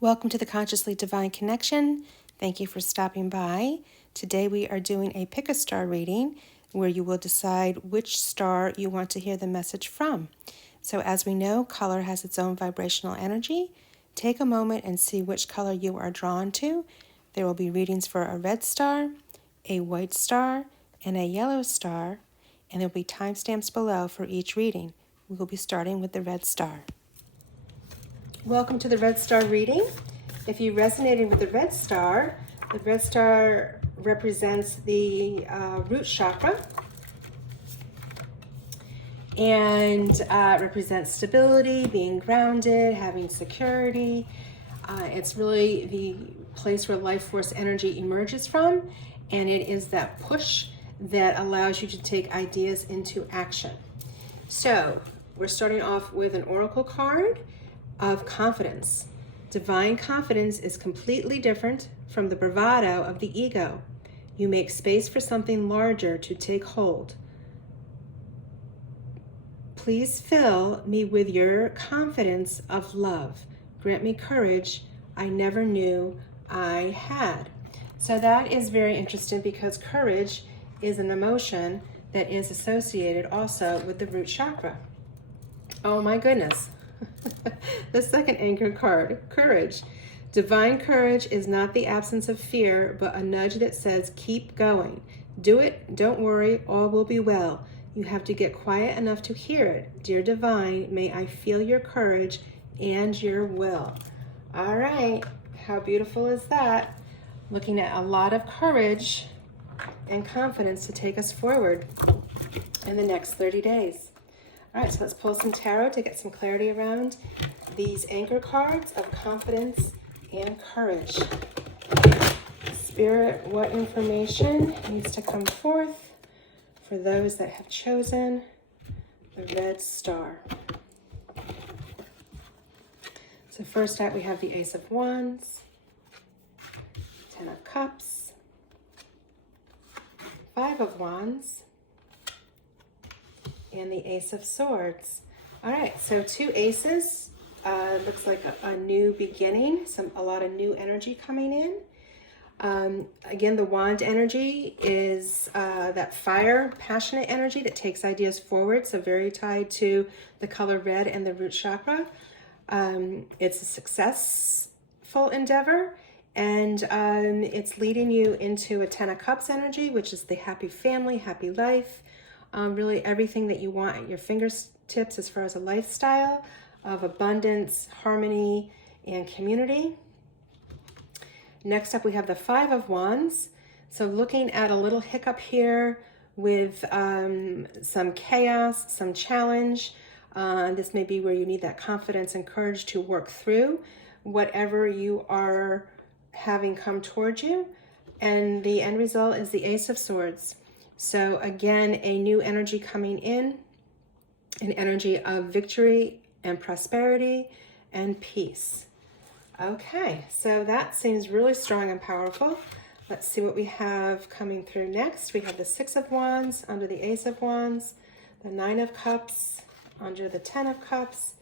Welcome to the Consciously Divine Connection. Thank you for stopping by. Today we are doing a pick a star reading where you will decide which star you want to hear the message from. So as we know, color has its own vibrational energy. Take a moment and see which color you are drawn to. There will be readings for a red star, a white star, and a yellow star, and there will be timestamps below for each reading. We will be starting with the red star. Welcome to the red star reading. If you resonated with the red star represents the root chakra and represents stability, being grounded, having security. It's really the place where life force energy emerges from, and it is that push that allows you to take ideas into action. So we're starting off with an oracle card of confidence. Divine confidence is completely different from the bravado of the ego. You make space for something larger to take hold. Please fill me with your confidence of love. Grant me courage I never knew I had. So that is very interesting because courage is an emotion that is associated also with the root chakra. Oh my goodness. The second anchor card, courage. Divine courage is not the absence of fear, but a nudge that says, keep going. Do it, don't worry, all will be well. You have to get quiet enough to hear it. Dear Divine, may I feel your courage and your will. All right, how beautiful is that? Looking at a lot of courage and confidence to take us forward in the next 30 days. All right, so let's pull some tarot to get some clarity around these anchor cards of confidence and courage. Spirit, what information needs to come forth for those that have chosen the red star? So first out we have the Ace of Wands, 10 of Cups, 5 of Wands, and the Ace of Swords. All right, so two aces. Looks like a new beginning, a lot of new energy coming in. Again, the wand energy is that fire, passionate energy that takes ideas forward, so very tied to the color red and the root chakra. It's a successful endeavor, and it's leading you into a 10 of Cups energy, which is the happy family, happy life. Really everything that you want at your fingertips as far as a lifestyle of abundance, harmony, and community. Next up, we have the 5 of Wands. So looking at a little hiccup here with some chaos, some challenge. This may be where you need that confidence and courage to work through whatever you are having come towards you. And the end result is the Ace of Swords. So again, a new energy coming in, an energy of victory and prosperity and peace. Okay, so that seems really strong and powerful. Let's see what we have coming through next. We have the 6 of Wands under the Ace of Wands, the 9 of Cups under the 10 of Cups,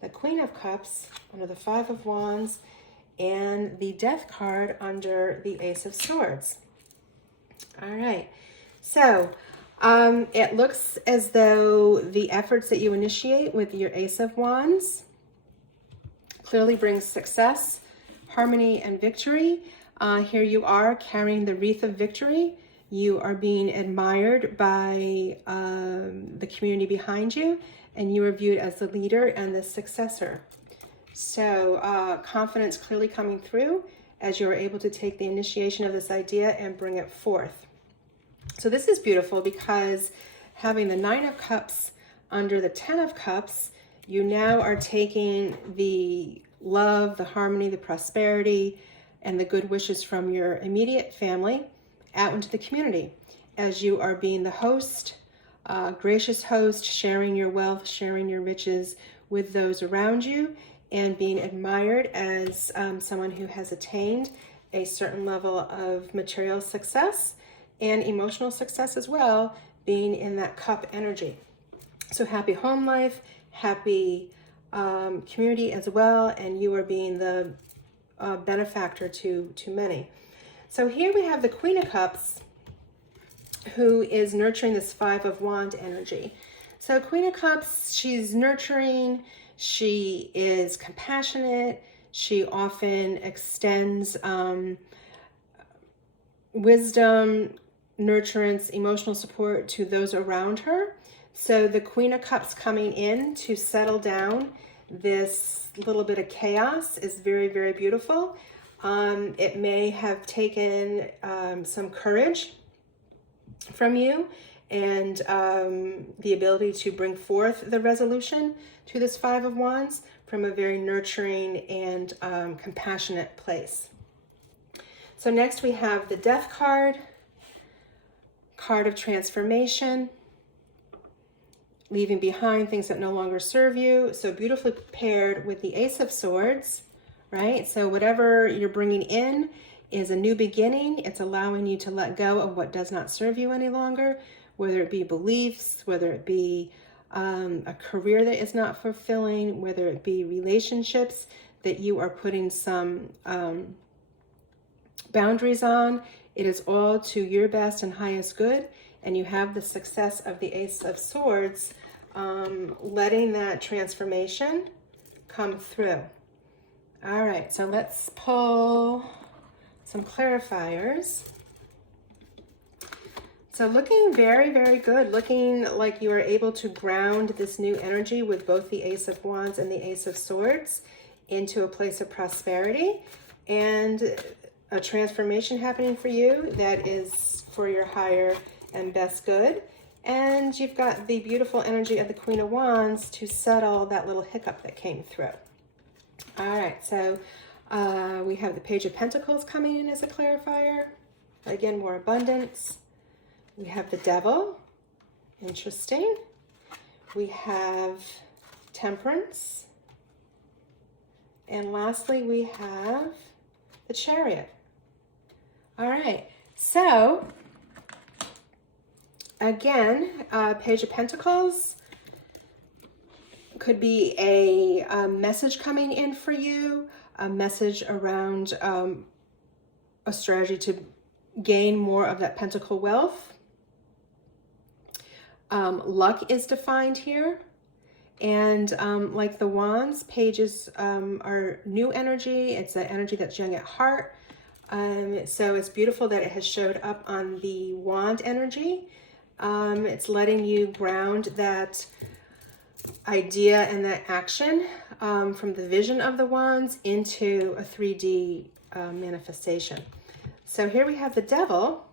the Queen of Cups under the 5 of Wands, and the Death card under the Ace of Swords. All right. So it looks as though the efforts that you initiate with your Ace of Wands clearly brings success, harmony, and victory. Here you are carrying the wreath of victory. You are being admired by the community behind you, and you are viewed as the leader and the successor. So confidence clearly coming through as you are able to take the initiation of this idea and bring it forth. So this is beautiful because having the 9 of Cups under the 10 of Cups, you now are taking the love, the harmony, the prosperity, and the good wishes from your immediate family out into the community as you are being the host, gracious host, sharing your wealth, sharing your riches with those around you, and being admired as someone who has attained a certain level of material success and emotional success as well, being in that cup energy. So happy home life, happy community as well, and you are being the benefactor to many. So here we have the Queen of Cups, who is nurturing this Five of Wands energy. So Queen of Cups, she's nurturing, she is compassionate, she often extends wisdom, nurturance, emotional support to those around her. So the Queen of Cups coming in to settle down this little bit of chaos is very, very beautiful. It may have taken some courage from you and the ability to bring forth the resolution to this Five of Wands from a very nurturing and compassionate place. So next we have the Death card, card of transformation, leaving behind things that no longer serve you. So beautifully paired with the Ace of Swords, right? So whatever you're bringing in is a new beginning. It's allowing you to let go of what does not serve you any longer, whether it be beliefs, whether it be a career that is not fulfilling, whether it be relationships that you are putting some boundaries on. It is all to your best and highest good, and you have the success of the Ace of Swords, letting that transformation come through. All right, so let's pull some clarifiers. So looking very, very good, looking like you are able to ground this new energy with both the Ace of Wands and the Ace of Swords into a place of prosperity and a transformation happening for you that is for your higher and best good. And you've got the beautiful energy of the Queen of Wands to settle that little hiccup that came through. All right, so we have the Page of Pentacles coming in as a clarifier. Again, more abundance. We have the Devil. Interesting. We have Temperance. And lastly, we have the Chariot. All right, so again, Page of Pentacles could be a message coming in for you, a message around a strategy to gain more of that pentacle wealth. Luck is defined here. And like the Wands, pages are new energy. It's an energy that's young at heart. So it's beautiful that it has showed up on the Wand energy. It's letting you ground that idea and that action from the vision of the Wands into a 3D manifestation. So here we have the Devil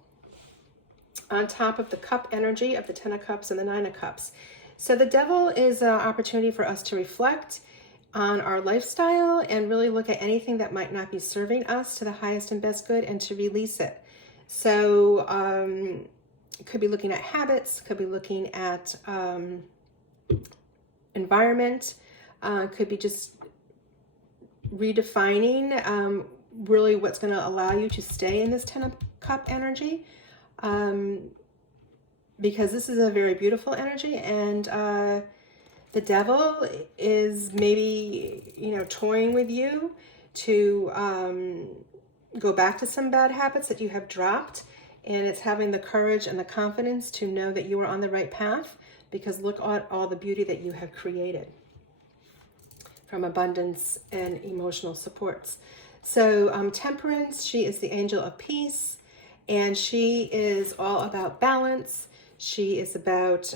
on top of the Cup energy of the Ten of Cups and the Nine of Cups. So the Devil is an opportunity for us to reflect on our lifestyle and really look at anything that might not be serving us to the highest and best good and to release it. So could be looking at habits, could be looking at environment, could be just redefining really what's going to allow you to stay in this Ten of Cup energy. Because this is a very beautiful energy, and the Devil is maybe, you know, toying with you to go back to some bad habits that you have dropped, and it's having the courage and the confidence to know that you are on the right path, because look at all the beauty that you have created from abundance and emotional supports. So Temperance, she is the angel of peace, and she is all about balance. She is about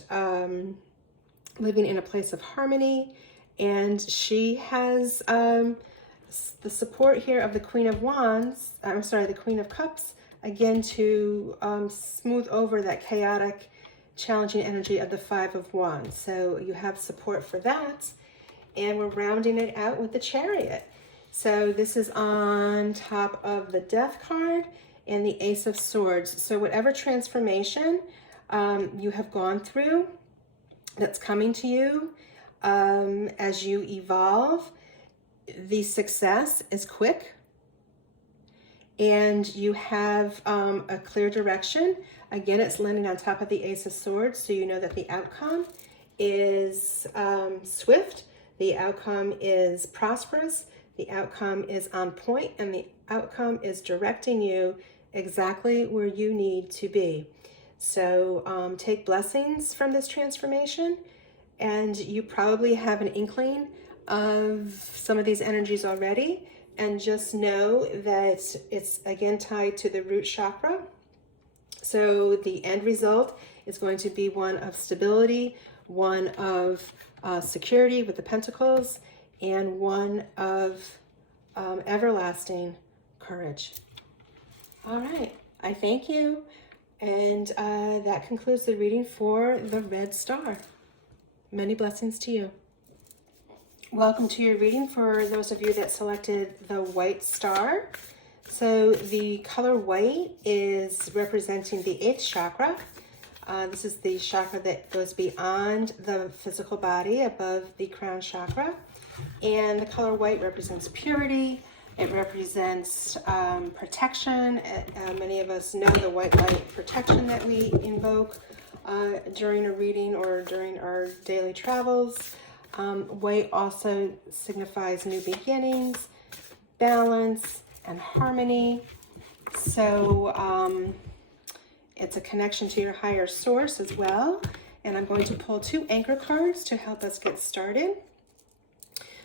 living in a place of harmony, and she has the support here of the Queen of Wands, the Queen of Cups, again to smooth over that chaotic, challenging energy of the Five of Wands. So you have support for that, and we're rounding it out with the Chariot. So this is on top of the Death card and the Ace of Swords. So whatever transformation you have gone through that's coming to you as you evolve, the success is quick, and you have a clear direction. Again, it's landing on top of the Ace of Swords, so you know that the outcome is swift, the outcome is prosperous, The outcome is on point, and the outcome is directing you exactly where you need to be. So take blessings from this transformation, and you probably have an inkling of some of these energies already, and just know that it's again tied to the root chakra. So the end result is going to be one of stability, one of security with the pentacles, and one of everlasting courage. All right, I thank you. And that concludes the reading for the red star. Many blessings to you. Welcome to your reading for those of you that selected the white star. So the color white is representing the 8th chakra. This is the chakra that goes beyond the physical body, above the crown chakra. And the color white represents purity. It represents protection. Many of us know the white light protection that we invoke during a reading or during our daily travels. White also signifies new beginnings, balance, and harmony. So it's a connection to your higher source as well. And I'm going to pull 2 anchor cards to help us get started.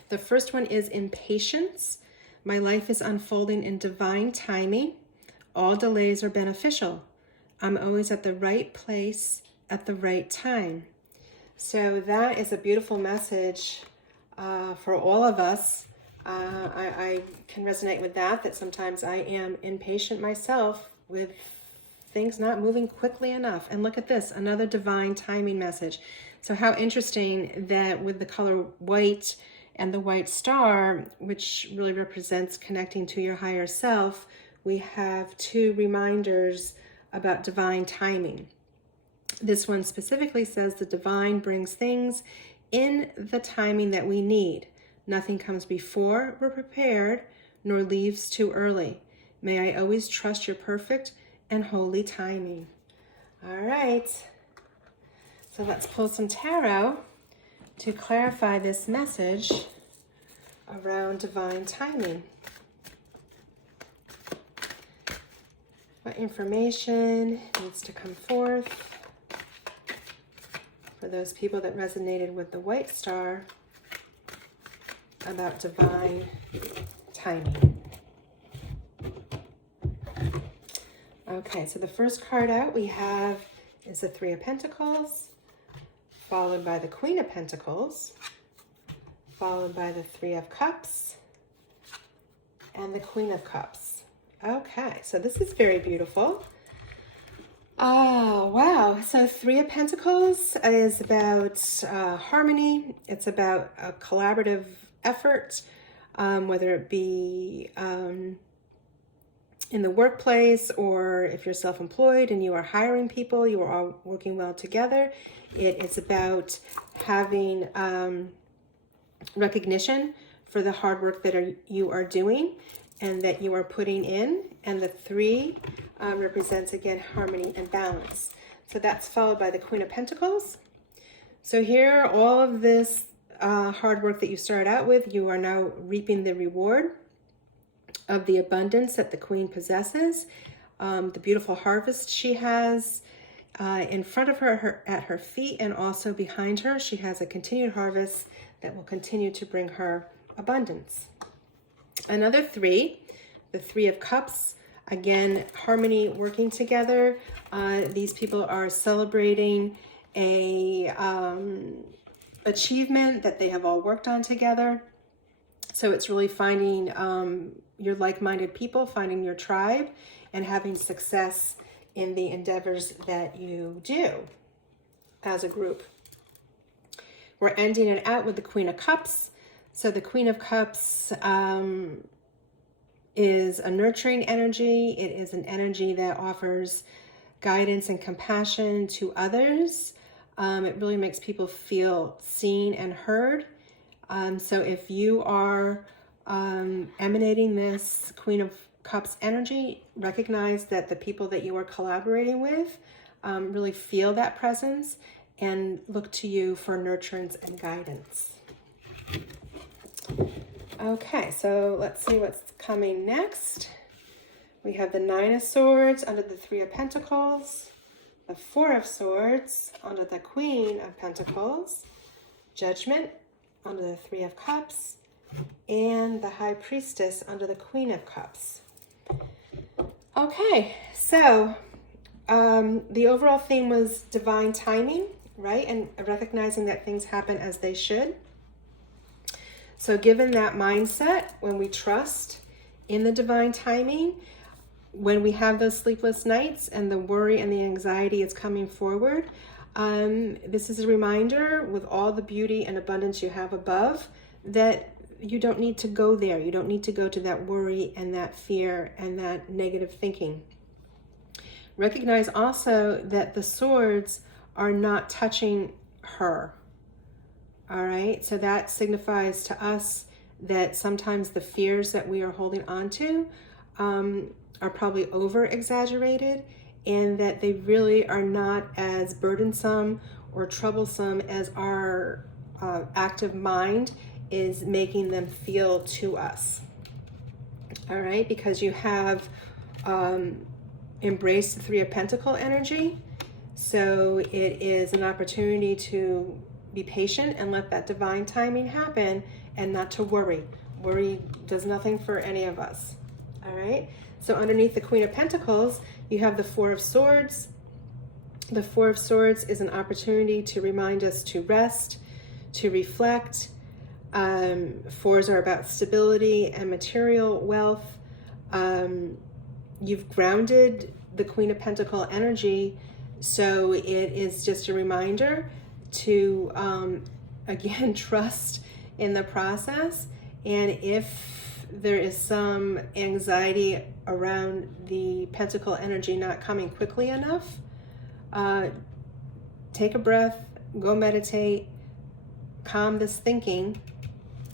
The first one is impatience. My life is unfolding in divine timing. All delays are beneficial. I'm always at the right place at the right time. So that is a beautiful message for all of us. I can resonate with that sometimes I am impatient myself with things not moving quickly enough. And look at this, another divine timing message. So how interesting that with the color white and the white star, which really represents connecting to your higher self, we have 2 reminders about divine timing. This one specifically says the divine brings things in the timing that we need. Nothing comes before we're prepared, nor leaves too early. May I always trust your perfect and holy timing. All right. So let's pull some tarot to clarify this message around divine timing. What information needs to come forth for those people that resonated with the white star about divine timing? Okay, so the first card out we have is the 3 of Pentacles, followed by the Queen of Pentacles, followed by the 3 of Cups, and the Queen of Cups. Okay, so this is very beautiful. Oh, wow. So 3 of Pentacles is about harmony. It's about a collaborative effort, whether it be in the workplace, or if you're self-employed and you are hiring people, you are all working well together. It is about having recognition for the hard work that you are doing and that you are putting in. And the 3 represents, again, harmony and balance. So that's followed by the Queen of Pentacles. So here, all of this hard work that you started out with, you are now reaping the reward of the abundance that the Queen possesses, the beautiful harvest she has in front of her, at her feet, and also behind her. She has a continued harvest that will continue to bring her abundance. Another 3, the 3 of Cups, again, harmony, working together. These people are celebrating a achievement that they have all worked on together. So it's really finding your like-minded people, finding your tribe, and having success in the endeavors that you do as a group. We're ending it out with the Queen of Cups. So the Queen of Cups is a nurturing energy. It is an energy that offers guidance and compassion to others. It really makes people feel seen and heard. So if you are emanating this Queen of Cups energy, recognize that the people that you are collaborating with really feel that presence and look to you for nurturance and guidance. Okay, so let's see what's coming next. We have the Nine of Swords under the Three of Pentacles, the Four of Swords under the Queen of Pentacles, Judgment under the Three of Cups, and the High Priestess under the Queen of Cups. Okay, so the overall theme was divine timing, right? And recognizing that things happen as they should. So given that mindset, when we trust in the divine timing, when we have those sleepless nights and the worry and the anxiety is coming forward, this is a reminder with all the beauty and abundance you have above that you don't need to go there. You don't need to go to that worry and that fear and that negative thinking. Recognize also that the swords are not touching her. All right, so that signifies to us that sometimes the fears that we are holding on to are probably over exaggerated, and that they really are not as burdensome or troublesome as our active mind is making them feel to us. All right, because you have embraced the Three of Pentacle energy, so it is an opportunity to be patient and let that divine timing happen, and not to worry. Worry does nothing for any of us. All right, so underneath the Queen of Pentacles, you have the Four of Swords. The Four of Swords is an opportunity to remind us to rest, to reflect. Fours are about stability and material wealth. You've grounded the Queen of Pentacle energy, so it is just a reminder to, again, trust in the process. And if there is some anxiety around the Pentacle energy not coming quickly enough, take a breath, go meditate, calm this thinking,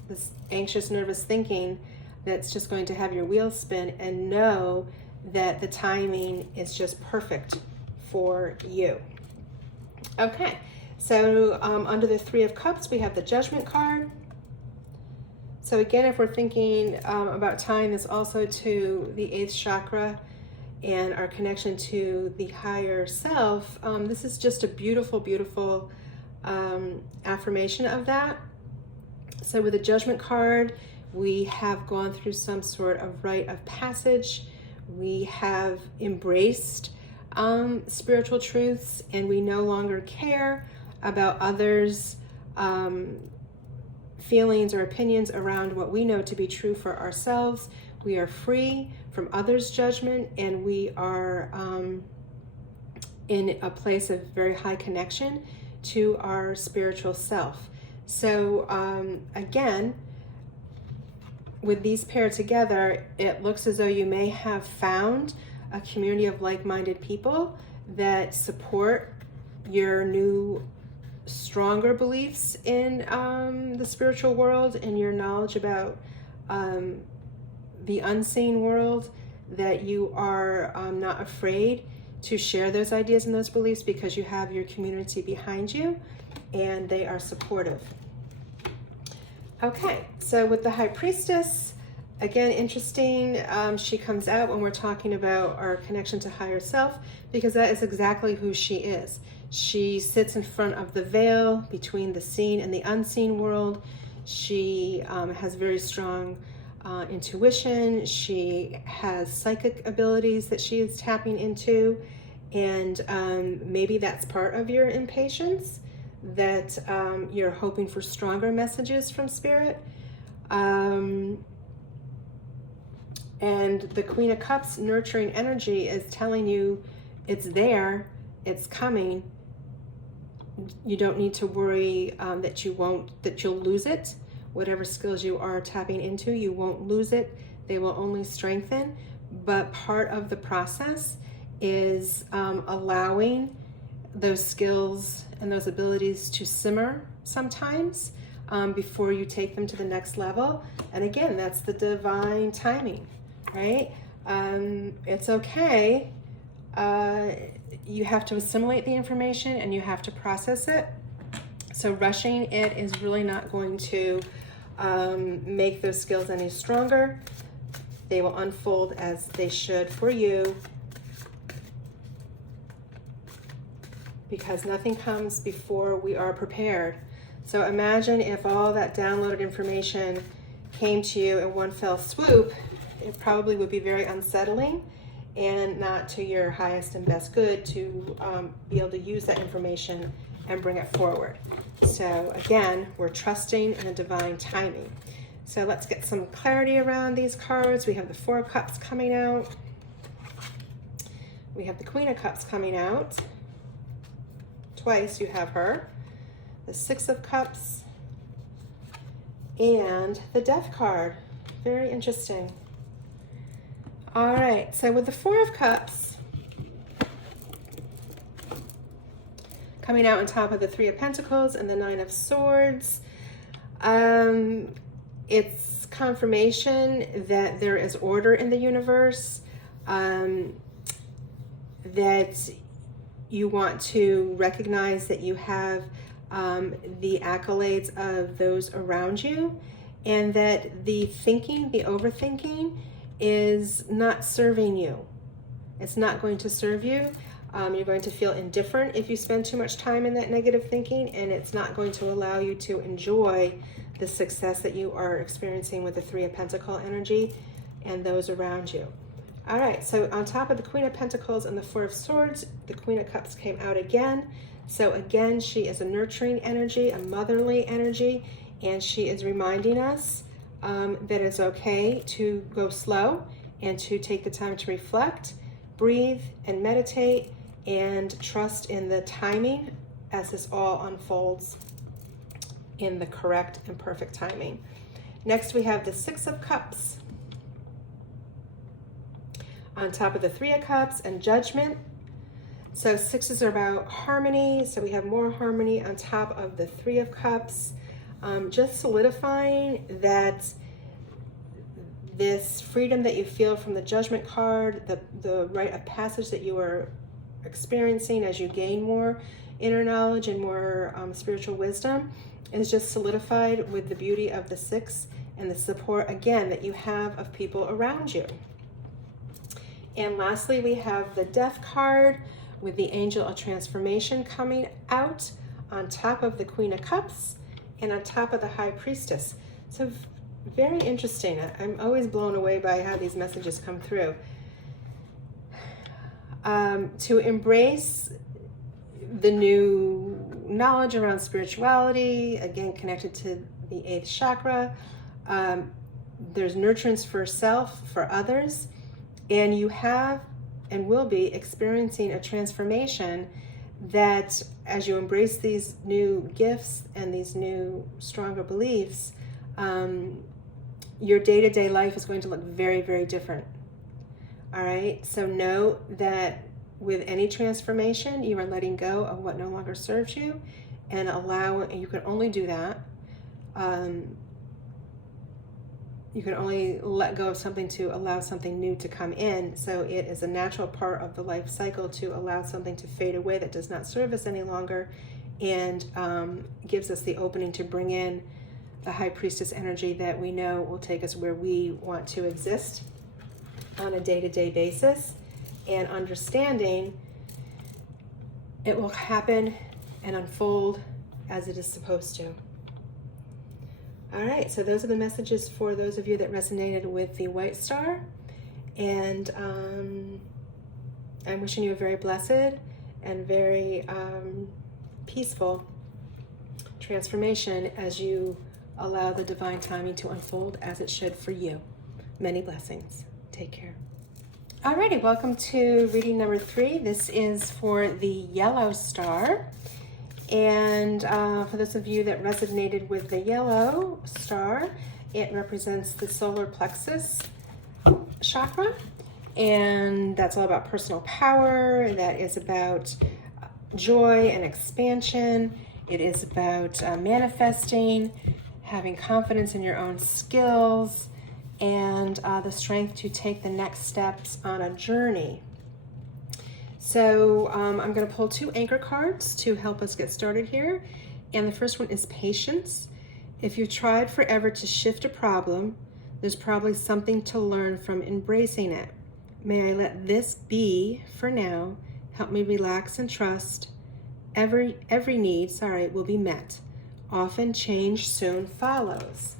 this anxious, nervous thinking that's just going to have your wheels spin, and know that the timing is just perfect for you. Okay, so under the Three of Cups, we have the Judgment card. So again, if we're thinking about tying this also to the 8th chakra and our connection to the higher self, this is just a beautiful, beautiful affirmation of that. So with the Judgment card, we have gone through some sort of rite of passage. We have embraced spiritual truths, and we no longer care about others' feelings or opinions around what we know to be true for ourselves. We are free from others' judgment, and we are in a place of very high connection to our spiritual self. So again, with these paired together, it looks as though you may have found a community of like-minded people that support your new, stronger beliefs in the spiritual world and your knowledge about the unseen world, that you are not afraid to share those ideas and those beliefs because you have your community behind you and they are supportive. Okay, so with the High Priestess, again, interesting, she comes out when we're talking about our connection to higher self, because that is exactly who she is. She sits in front of the veil between the seen and the unseen world. She has very strong intuition. She has psychic abilities that she is tapping into, and maybe that's part of your impatience, that you're hoping for stronger messages from Spirit. And the Queen of Cups nurturing energy is telling you it's there, it's coming. You don't need to worry that you'll lose it. Whatever skills you are tapping into, you won't lose it. They will only strengthen. But part of the process is allowing those skills and those abilities to simmer sometimes before you take them to the next level. And again, that's the divine timing, right? It's okay. You have to assimilate the information and you have to process it. So rushing it is really not going to make those skills any stronger. They will unfold as they should for you, because nothing comes before we are prepared. So imagine if all that downloaded information came to you in one fell swoop, it probably would be very unsettling and not to your highest and best good to be able to use that information and bring it forward. So again, we're trusting in the divine timing. So let's get some clarity around these cards. We have the Four of Cups coming out. We have the Queen of Cups coming out. Twice you have her. The Six of Cups and the Death card. Very interesting. All right, so with the Four of Cups coming out on top of the Three of Pentacles and the Nine of Swords, it's confirmation that there is order in the universe, that you want to recognize that you have the accolades of those around you, and that the thinking, the overthinking, is not serving you. It's not going to serve you. You're going to feel indifferent if you spend too much time in that negative thinking, and it's not going to allow you to enjoy the success that you are experiencing with the Three of Pentacles energy and those around you. All right, so on top of the Queen of Pentacles and the Four of Swords, the Queen of Cups came out again. So again, she is a nurturing energy, a motherly energy, and she is reminding us that it's okay to go slow and to take the time to reflect, breathe, and meditate, and trust in the timing as this all unfolds in the correct and perfect timing. Next, we have the Six of Cups on top of the Three of Cups and Judgment. So sixes are about harmony. So we have more harmony on top of the Three of Cups. Just solidifying that this freedom that you feel from the Judgment card, the rite of passage that you are experiencing as you gain more inner knowledge and more spiritual wisdom, is just solidified with the beauty of the Six and the support, again, that you have of people around you. And lastly, we have the Death card with the Angel of Transformation coming out on top of the Queen of Cups and on top of the High Priestess. So very interesting. I'm always blown away by how these messages come through. To embrace the new knowledge around spirituality, again, connected to the 8th chakra. There's nurturance for self, for others, and you have and will be experiencing a transformation that, as you embrace these new gifts and these new stronger beliefs, your day-to-day life is going to look very, very different. All right, so know that with any transformation, you are letting go of what no longer serves you, and you can only do that. You can only let go of something to allow something new to come in. So it is a natural part of the life cycle to allow something to fade away that does not serve us any longer, and gives us the opening to bring in the High Priestess energy that we know will take us where we want to exist on a day-to-day basis, and understanding it will happen and unfold as it is supposed to. All right, so those are the messages for those of you that resonated with the White Star, and I'm wishing you a very blessed and very peaceful transformation as you allow the divine timing to unfold as it should for you. Many blessings. Take care. Alrighty, welcome to reading number 3. This is for the yellow star. And for those of you that resonated with the yellow star, it represents the solar plexus chakra. And that's all about personal power. That is about joy and expansion. It is about manifesting, having confidence in your own skills, and the strength to take the next steps on a journey. So I'm going to pull 2 anchor cards to help us get started here. And the first one is patience. If you've tried forever to shift a problem, there's probably something to learn from embracing it. May I let this be for now. Help me relax and trust. Every need, will be met. Often change soon follows.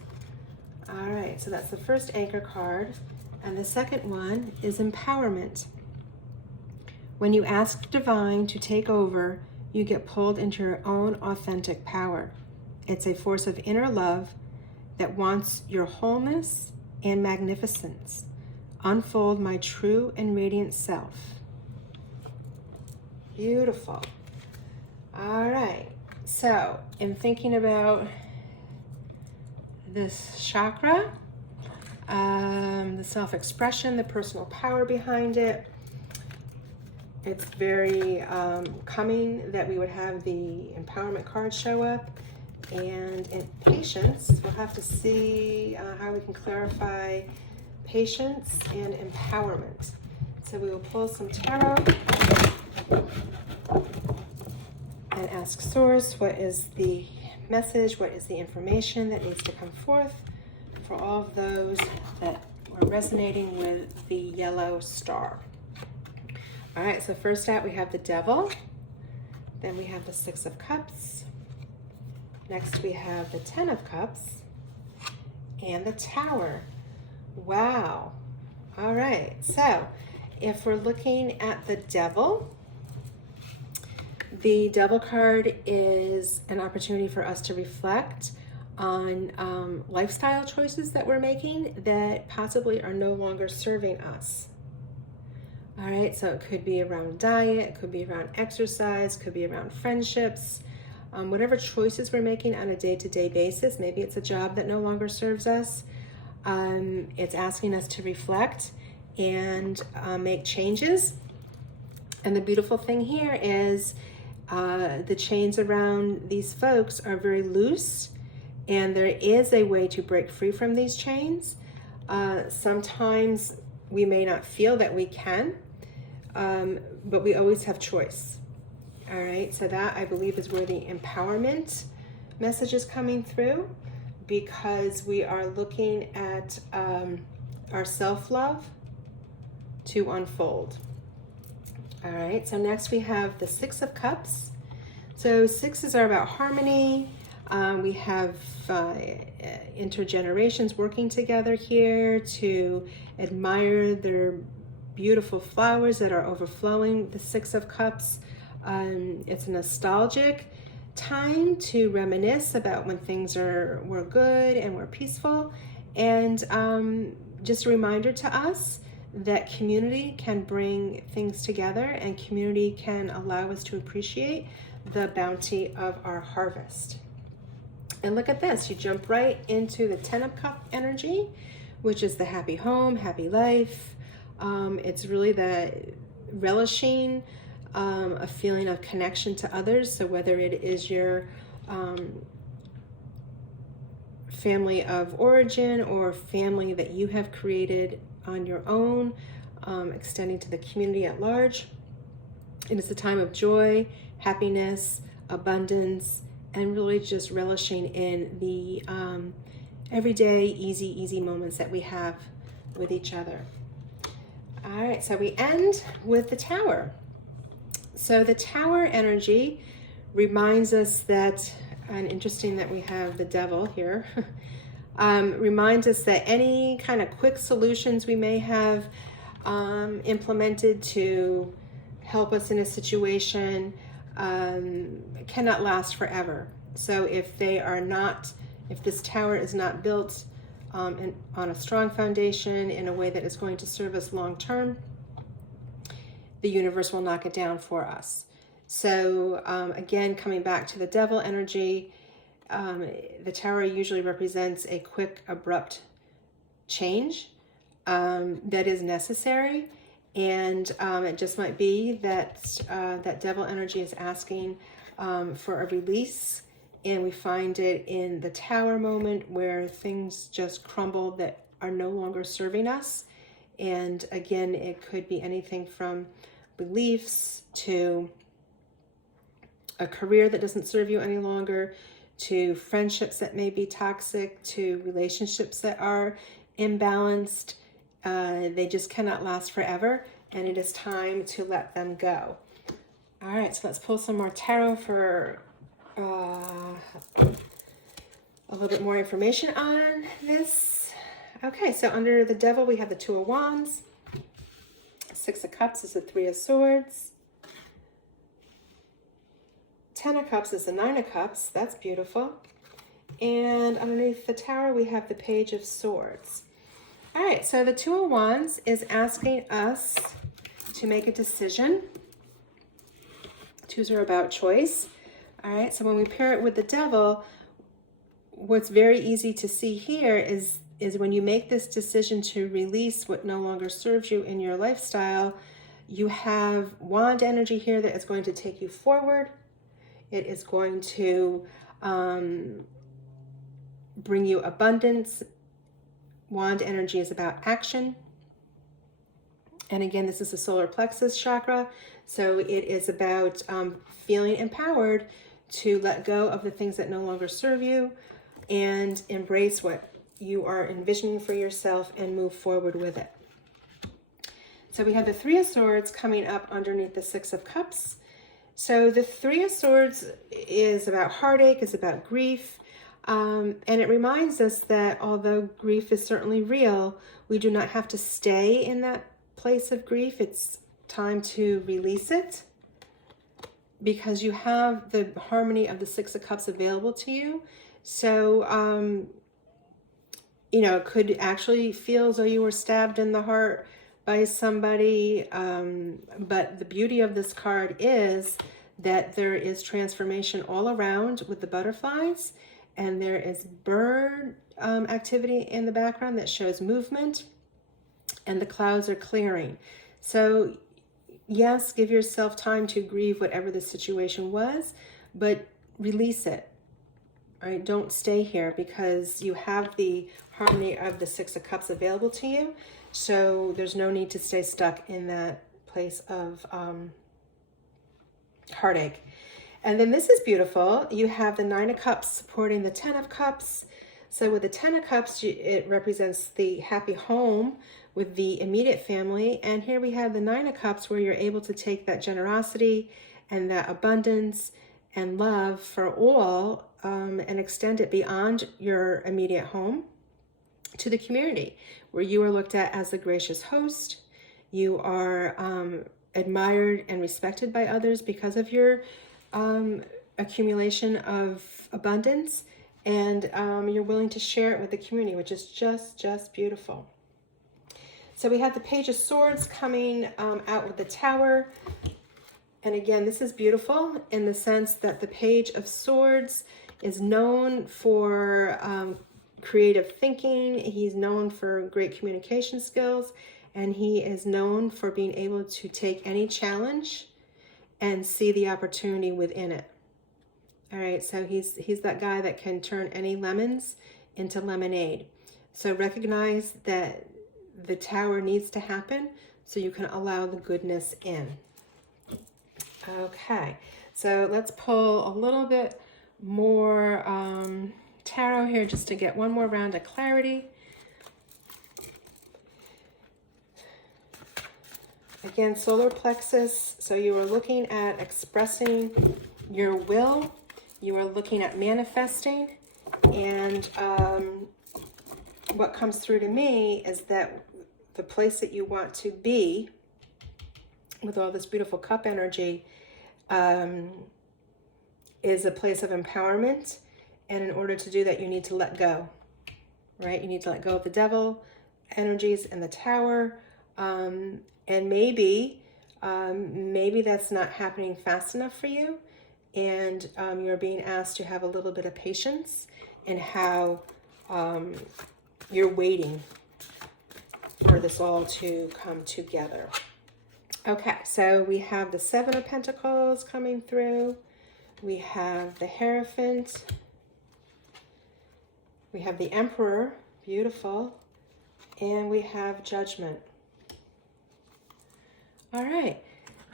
All right, so that's the first anchor card. And the second one is empowerment. When you ask divine to take over, you get pulled into your own authentic power. It's a force of inner love that wants your wholeness and magnificence. Unfold my true and radiant self. Beautiful. All right, so in thinking about this chakra, the self-expression, the personal power behind it, it's very coming that we would have the empowerment card show up. And in patience, we'll have to see how we can clarify patience and empowerment. So we will pull some tarot and ask Source, what is the message, what is the information that needs to come forth for all of those that are resonating with the yellow star. All right, so first out we have the Devil, then we have the Six of Cups, next we have the Ten of Cups, and the Tower. Wow. All right, so if we're looking at the Devil, the Devil card is an opportunity for us to reflect on lifestyle choices that we're making that possibly are no longer serving us. All right, so it could be around diet, it could be around exercise, could be around friendships, whatever choices we're making on a day-to-day basis. Maybe it's a job that no longer serves us. It's asking us to reflect and make changes. And the beautiful thing here is the chains around these folks are very loose, and there is a way to break free from these chains. Sometimes we may not feel that we can, but we always have choice. All right, so that I believe is where the empowerment message is coming through, because we are looking at our self-love to unfold. All right, so next we have the Six of Cups. So sixes are about harmony. We have intergenerations working together here to admire their beautiful flowers that are overflowing. The Six of Cups, it's a nostalgic time to reminisce about when things were good and were peaceful. And just a reminder to us that community can bring things together, and community can allow us to appreciate the bounty of our harvest. And look at this, you jump right into the Ten of Cups energy, which is the happy home, happy life. It's really the relishing a feeling of connection to others. So whether it is your family of origin or family that you have created on your own, extending to the community at large, it is a time of joy, happiness, abundance, and really just relishing in the everyday easy moments that we have with each other. All right, so we end with the Tower. So the Tower energy reminds us that, and interesting that we have the Devil here, reminds us that any kind of quick solutions we may have implemented to help us in a situation cannot last forever. So if this tower is not built on a strong foundation in a way that is going to serve us long term, the universe will knock it down for us. So again, coming back to the Devil energy, the Tower usually represents a quick, abrupt change that is necessary. And it just might be that that Devil energy is asking for a release, and we find it in the Tower moment where things just crumble that are no longer serving us. And again, it could be anything from beliefs to a career that doesn't serve you any longer, to friendships that may be toxic, to relationships that are imbalanced. They just cannot last forever, and it is time to let them go. All right, so let's pull some more tarot for a little bit more information on this. Okay, so under the Devil, we have the Two of Wands. Six of Cups is the Three of Swords. Ten of Cups is the Nine of Cups. That's beautiful. And underneath the Tower, we have the Page of Swords. All right, so the Two of Wands is asking us to make a decision. Twos are about choice. All right, so when we pair it with the Devil, what's very easy to see here is when you make this decision to release what no longer serves you in your lifestyle, you have wand energy here that is going to take you forward. It is going to bring you abundance. Wand energy is about action. And again, this is the solar plexus chakra. So it is about feeling empowered to let go of the things that no longer serve you and embrace what you are envisioning for yourself and move forward with it. So we have the Three of Swords coming up underneath the Six of Cups. So the Three of Swords is about heartache, is about grief. And it reminds us that although grief is certainly real, we do not have to stay in that place of grief. It's time to release it because you have the harmony of the Six of Cups available to you. So, you know, it could actually feel as though you were stabbed in the heart by somebody. But the beauty of this card is that there is transformation all around with the butterflies, and there is bird activity in the background that shows movement, and the clouds are clearing. So yes, give yourself time to grieve whatever the situation was, but release it. All right, don't stay here because you have the harmony of the Six of Cups available to you. So there's no need to stay stuck in that place of heartache. And then this is beautiful. You have the Nine of Cups supporting the Ten of Cups. So with the Ten of Cups, it represents the happy home with the immediate family. And here we have the Nine of Cups where you're able to take that generosity and that abundance and love for all and extend it beyond your immediate home to the community, where you are looked at as a gracious host. You are admired and respected by others because of your accumulation of abundance, and you're willing to share it with the community, which is just beautiful. So we have the Page of Swords coming out with the Tower. And again, this is beautiful in the sense that the Page of Swords is known for creative thinking. He's known for great communication skills, and he is known for being able to take any challenge and see the opportunity within it. All right, so he's that guy that can turn any lemons into lemonade. So recognize that the Tower needs to happen so you can allow the goodness in. Okay, so let's pull a little bit more tarot here just to get one more round of clarity. Again, solar plexus, so you are looking at expressing your will, you are looking at manifesting, and what comes through to me is that the place that you want to be with all this beautiful cup energy is a place of empowerment. And in order to do that, you need to let go, right? You need to let go of the devil energies and the Tower. And maybe that's not happening fast enough for you. And you're being asked to have a little bit of patience in how you're waiting for this all to come together. Okay, so we have the Seven of Pentacles coming through. We have the Hierophant. We have the Emperor, beautiful. And we have Judgment. All right,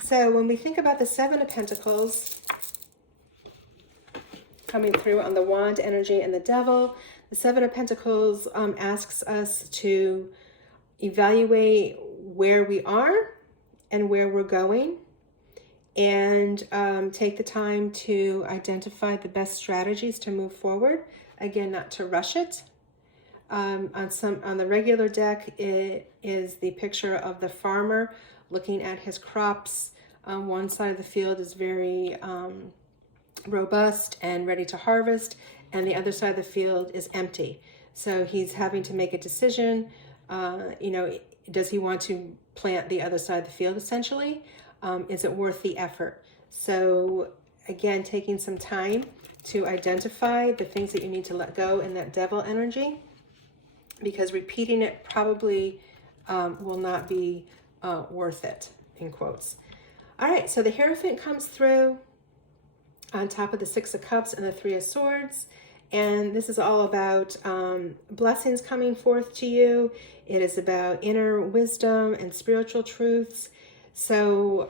so when we think about the Seven of Pentacles, coming through on the Wand energy and the Devil. The Seven of Pentacles asks us to evaluate where we are and where we're going, and take the time to identify the best strategies to move forward. Again, not to rush it. On the regular deck, it is the picture of the farmer looking at his crops. One side of the field is very robust and ready to harvest, and the other side of the field is empty. So he's having to make a decision. Does he want to plant the other side of the field, essentially? Is it worth the effort? So again, taking some time to identify the things that you need to let go in that Devil energy, because repeating it probably will not be worth it, in quotes. All right, so the Hierophant comes through on top of the Six of Cups and the Three of Swords. And this is all about blessings coming forth to you. It is about inner wisdom and spiritual truths. So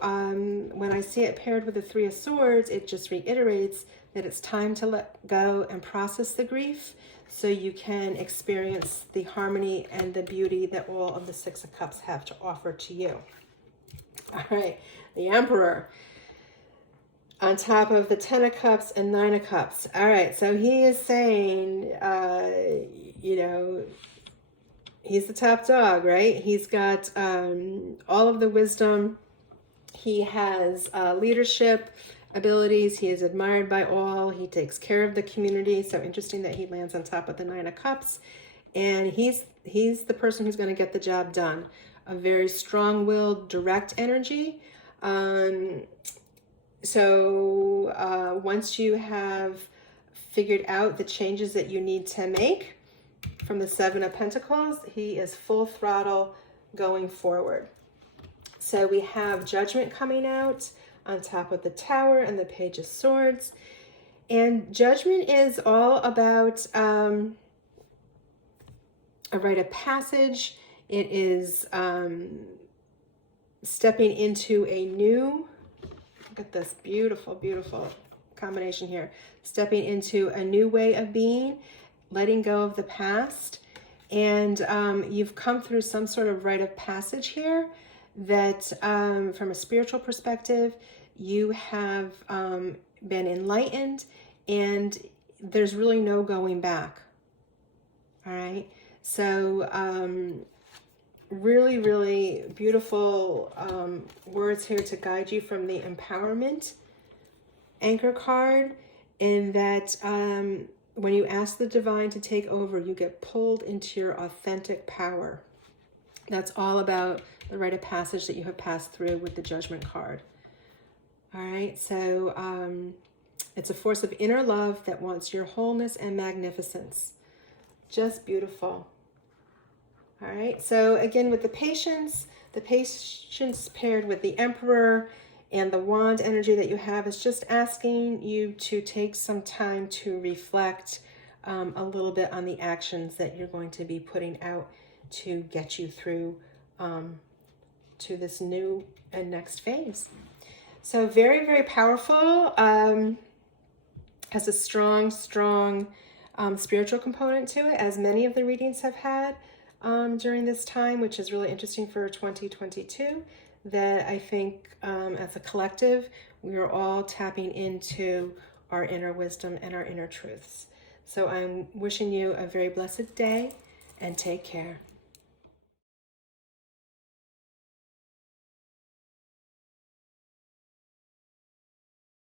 when I see it paired with the Three of Swords, it just reiterates that it's time to let go and process the grief so you can experience the harmony and the beauty that all of the Six of Cups have to offer to you. All right, the Emperor on top of the Ten of Cups and Nine of Cups. All right, so he is saying, he's the top dog, right? He's got all of the wisdom. He has leadership abilities. He is admired by all. He takes care of the community. So interesting that he lands on top of the Nine of Cups. And he's the person who's going to get the job done. A very strong-willed, direct energy. So once you have figured out the changes that you need to make from the Seven of Pentacles, he is full throttle going forward. So we have Judgment coming out on top of the Tower and the Page of Swords. And Judgment is all about a rite of passage. It is stepping into a new, look at this beautiful, beautiful combination here. Stepping into a new way of being, letting go of the past. And you've come through some sort of rite of passage here that from a spiritual perspective, you have been enlightened and there's really no going back. All right. So really, really beautiful words here to guide you from the Empowerment Anchor card, in that when you ask the divine to take over, you get pulled into your authentic power. That's all about the rite of passage that you have passed through with the Judgment card. All right, so it's a force of inner love that wants your wholeness and magnificence. Just beautiful. All right, so again with the patience paired with the Emperor and the Wand energy that you have is just asking you to take some time to reflect a little bit on the actions that you're going to be putting out to get you through to this new and next phase. So very, very powerful. Has a strong spiritual component to it, as many of the readings have had during this time, which is really interesting for 2022, that I think as a collective, we are all tapping into our inner wisdom and our inner truths. So I'm wishing you a very blessed day and take care.